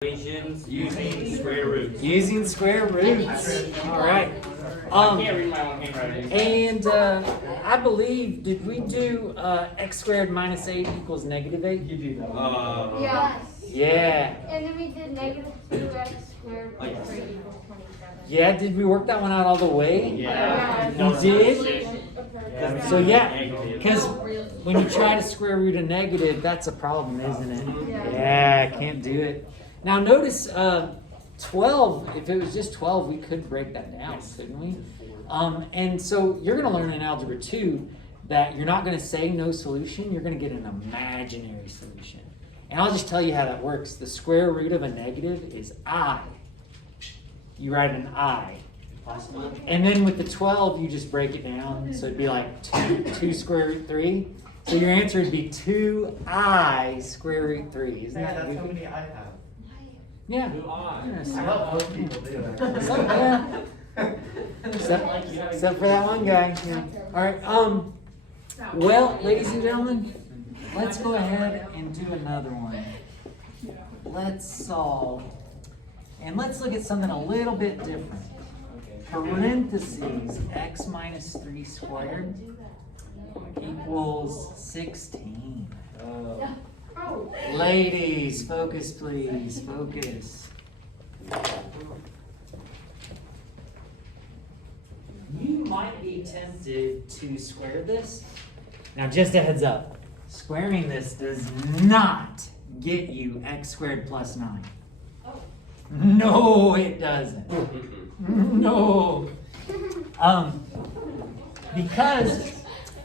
Equations using square roots. Using square roots. All right. I can't read my own handwriting. And I believe, did we do x squared minus 8 equals negative 8? You do that. Yes. Yeah. And then we did negative 2x squared plus 3 equals 27. Yeah, did we work that one out all the way? Yeah. You did? Yeah. So yeah, because when you try to square root a negative, that's a problem, isn't it? Yeah, can't do it. Now notice 12, if it was just 12, we could break that down, couldn't we? And so you're going to learn in Algebra 2 that you're not going to say no solution, you're going to get an imaginary solution. And I'll just tell you how that works. The square root of a negative is I. You write an I. And then with the 12, you just break it down. So it'd be like 2 square root 3. So your answer would be 2I square root 3. Isn't that That's how goofy? many I have. Yeah. I help most people do that. Except for that one guy. Yeah. All right. Well, ladies and gentlemen, let's go ahead and do another one. Let's solve. And let's look at something a little bit different. Parentheses x minus 3 squared equals 16. Ladies, focus please, focus. You might be tempted to square this. Now just a heads up, squaring this does not get you x squared plus 9. No, it doesn't. No. Because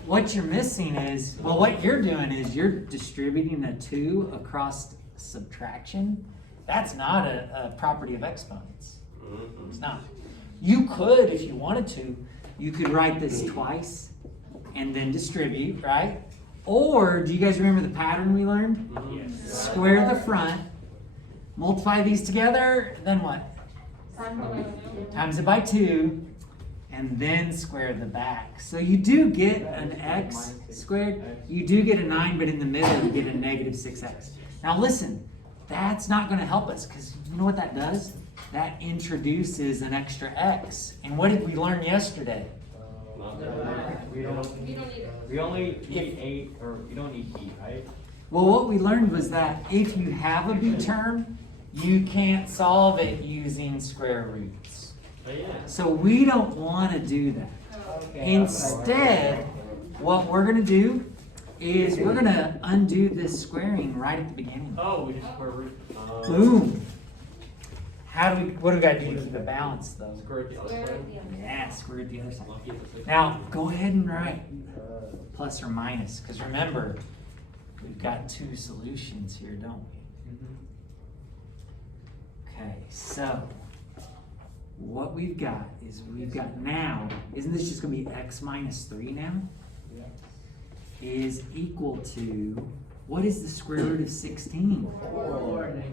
what you're missing is, well, what you're doing is you're distributing a 2 across subtraction. That's not a property of exponents. It's not. You could, if you wanted to, you could write this twice and then distribute, right? Or, do you guys remember the pattern we learned? Yes. Square the front, multiply these together, then what? Times it by 2, and then square the back. So you do get an x squared, you do get a 9, but in the middle you get a negative 6x. Now listen, that's not going to help us, because you know what that does? That introduces an extra x. And what did we learn yesterday? We only need 8, or you don't need b, right? Well, what we learned was that if you have a b term, you can't solve it using square roots. So we don't want to do that. Instead, what we're going to do is we're going to undo this squaring right at the beginning. Oh, we just square root. Boom. What do we got to do to the balance though? Square root the other side. Yeah, square root the other side. Now, go ahead and write plus or minus, because remember, we've got 2 solutions here, don't we? Okay, so what we've got is now, isn't this just going to be x minus 3 now? Is equal to, what is the square root of 16? 4.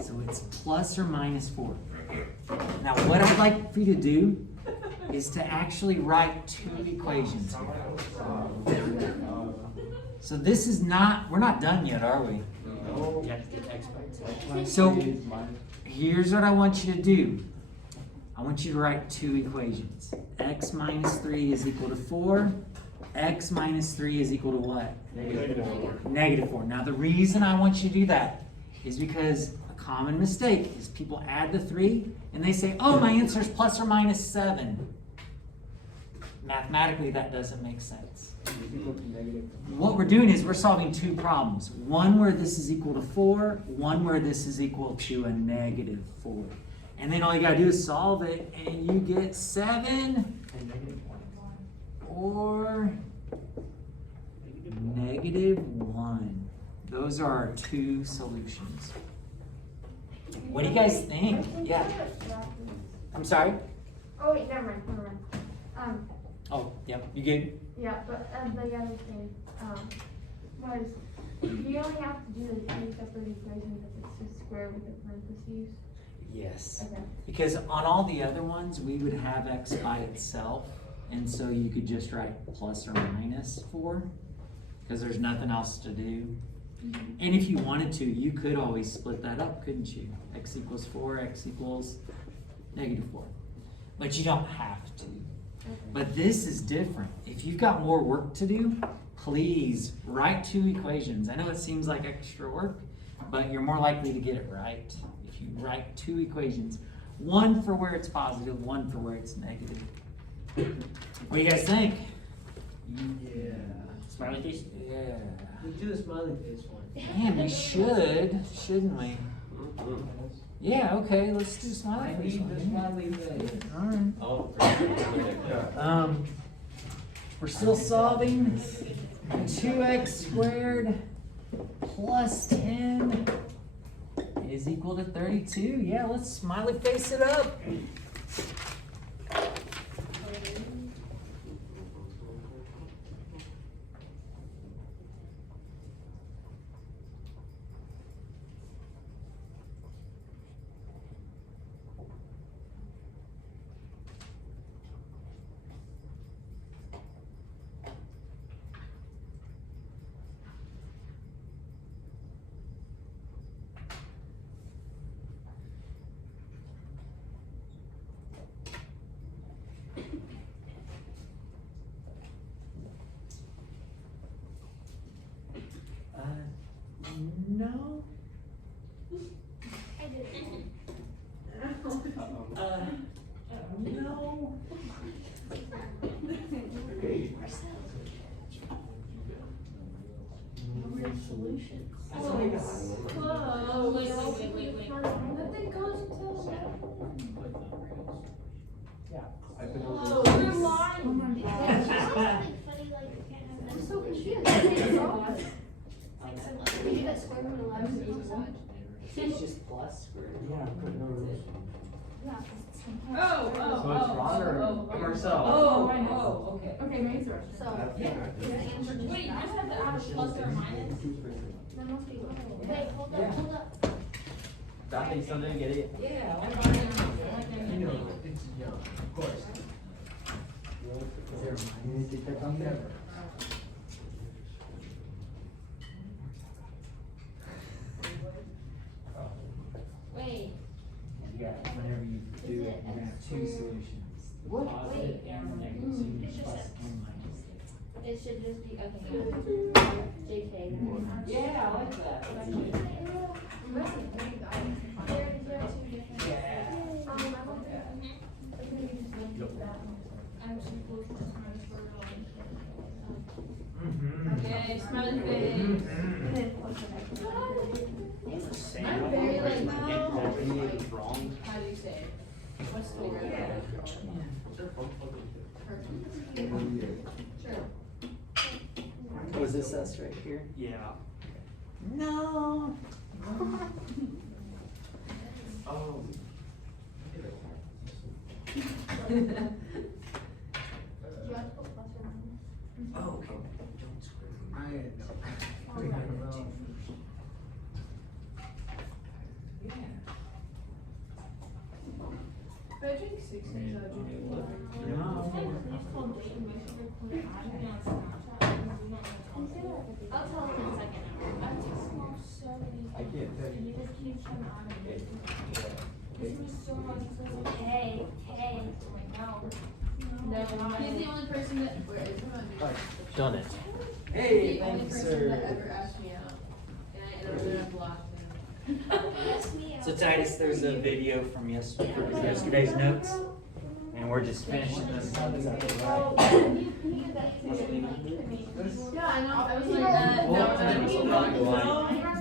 So it's plus or minus 4. Now what I'd like for you to do is to actually write 2 equations here. So this is not, we're not done yet, are we? So here's what I want you to do. I want you to write 2 equations. X minus 3 is equal to 4. X minus 3 is equal to what? Negative 4. Now the reason I want you to do that is because a common mistake is people add the 3 and they say, oh, my answer is plus or minus 7. Mathematically, that doesn't make sense. What we're doing is we're solving 2 problems. One where this is equal to 4, one where this is equal to a negative 4. And then all you gotta do is solve it and you get 7 or negative 1. Those are our 2 solutions. What do you guys think? Yeah. I'm sorry? Oh wait, never mind. Oh, yep. You good? Yeah, but the other thing was, you only have to do the 2 separate equations if it's just square with the parentheses. Yes. Okay. Because on all the other ones, we would have x by itself. And so you could just write plus or minus 4. Because there's nothing else to do. And if you wanted to, you could always split that up, couldn't you? X equals 4, x equals -4. But you don't have to. But this is different. If you've got more work to do, please write 2 equations. I know it seems like extra work, but you're more likely to get it right if you write 2 equations. One for where it's positive, one for where it's negative. What do you guys think? Yeah. Smiley face? Yeah. We do a smiley face one. Man, we should, shouldn't we? Yeah, okay, let's do smiley face The one. smiley face. Alright. Oh, We're still solving 2x squared plus 10 is equal to 32. Yeah, let's smiley face it up. No. No. Oh, wait. Nothing goes until Oh, you're lying. Oh my gosh. I'm so confused. It's just plus squared. Yeah, put no. Oh, So it's Ron or Marcel? Oh, I know. Okay. Okay, maybe it's Russian. So, Yeah. wait, you just have to add a plus or minus? That must be what. Wait, hold up. That makes something, get it? Yeah. You know, it's, yeah, of course. Is there a minus effect on that? Wait, You got, whenever you do it, you're gonna have 2 solutions. The What? positive Wait. and the negative, so you It's need just plus a- and minus. it should just be, okay. JK. Yeah, I like that. That's good. There are 2 different. Yeah. Okay, smiley face. I'm very like, how do you say it? What's the word? Was this us right here? Yeah. No. Oh. Oh, okay. Don't square. I know. Yeah. I drink 6 things out of I'll tell him in a second. I can't tell you. Hey, No, he's the only person that, where is he? Done it. Hey, The only thank you, person sir. that ever asked me out. And I blocked him. So Titus, there's a video from yesterday's notes, and we're just finishing this up. Is that right? Yeah, I know, I was like that.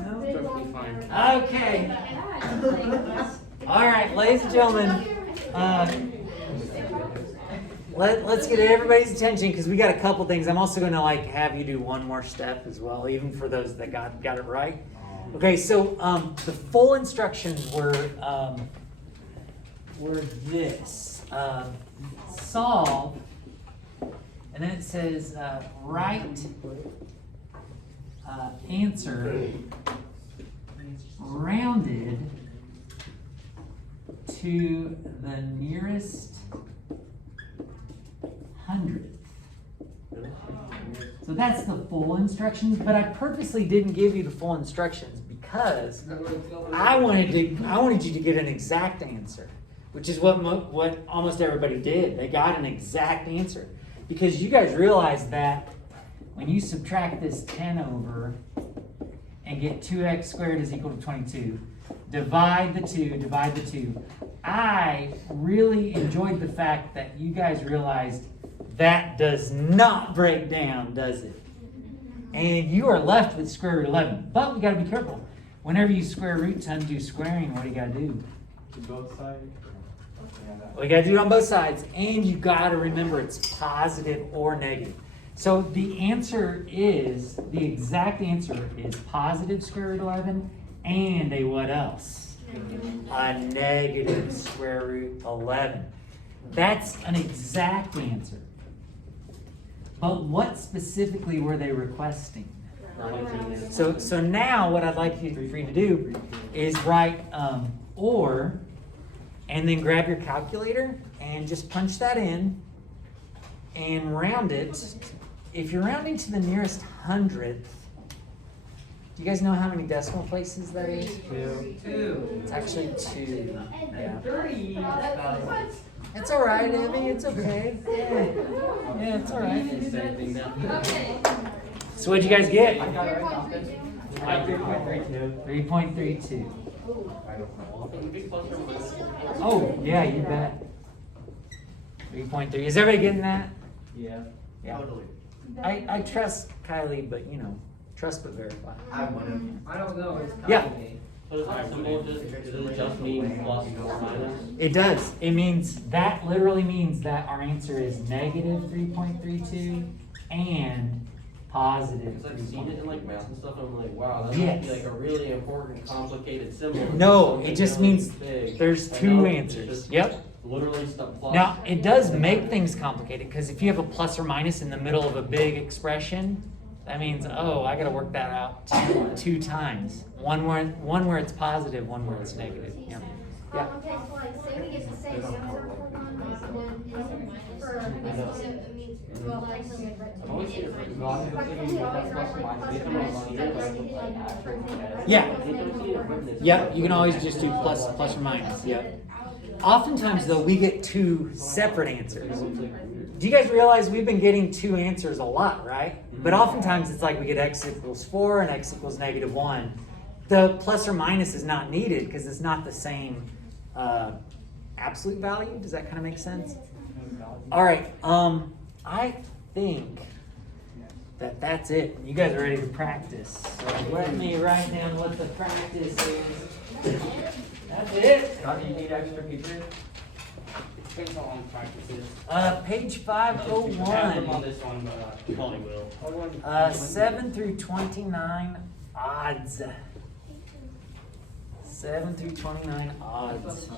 Perfectly fine. Okay. All right, ladies and gentlemen, let's get everybody's attention because we got a couple things. I'm also going to have you do one more step as well, even for those that got it right. Okay, so the full instructions were this: solve, and then it says write answer rounded to the nearest hundredth. So that's the full instructions, but I purposely didn't give you the full instructions because I wanted you to get an exact answer, which is what almost everybody did. They got an exact answer because you guys realize that when you subtract this 10 over and get 2x squared is equal to 22, divide the 2. I really enjoyed the fact that you guys realized that does not break down, does it? And you are left with square root 11. But we got to be careful. Whenever you square root to undo squaring, what do you got to do? To both sides? Well, you got to do it on both sides. And you got to remember it's positive or negative. So the exact answer is positive square root 11 and a what else? A negative square root 11. That's an exact answer. But what specifically were they requesting? So now what I'd like you for you to do is write or, and then grab your calculator and just punch that in and round it. If you're rounding to the nearest hundredth, do you guys know how many decimal places that is? 2. It's actually 2. Yeah. 3. It's all right, Abby. It's okay. Yeah, it's all right. So what'd you guys get? I got it right. 3.32. Oh, yeah, you bet. 3.3. Is everybody getting that? Yeah. Yeah. I trust Kylie, but trust but verify. I don't know. It's Yeah. complicated. So is that symbol does it just mean plus or minus? It does. It means, that literally means that our answer is negative 3.32 and positive Because I've seen it in 3.32. like math and stuff, and I'm like, wow, that must Yes. be like a really important, complicated symbol. No, it just Really means big. there's I 2 know, it's answers. just Yep. Literally stuff plus. Now, it does make things complicated because if you have a plus or minus in the middle of a big expression, that means, oh, I got to work that out 2 times. One where it's positive, one where it's negative. Yeah. Yeah. Okay, so like, say we get the same answer for well, like, I've always seen it for God. Yeah. Yep, you can always just do plus or minus. Yep. Oftentimes, though, we get 2 separate answers. Do you guys realize we've been getting 2 answers a lot, right? But oftentimes it's like we get x equals 4 and x equals negative 1. The plus or minus is not needed because it's not the same absolute value. Does that kind of make sense? All right. I think that's it. You guys are ready to practice. So let me write down what the practice is. That's it. Scott, do you need extra paper? Depends on how long practice is. Page I have them on 501. this one, but Tony will. 7 through 29 odds. 7 through 29 odds.